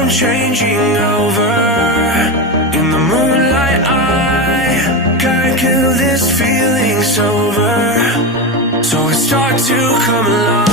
from changing over. In the moonlight I can't kill this feeling sober. So I start to come alive.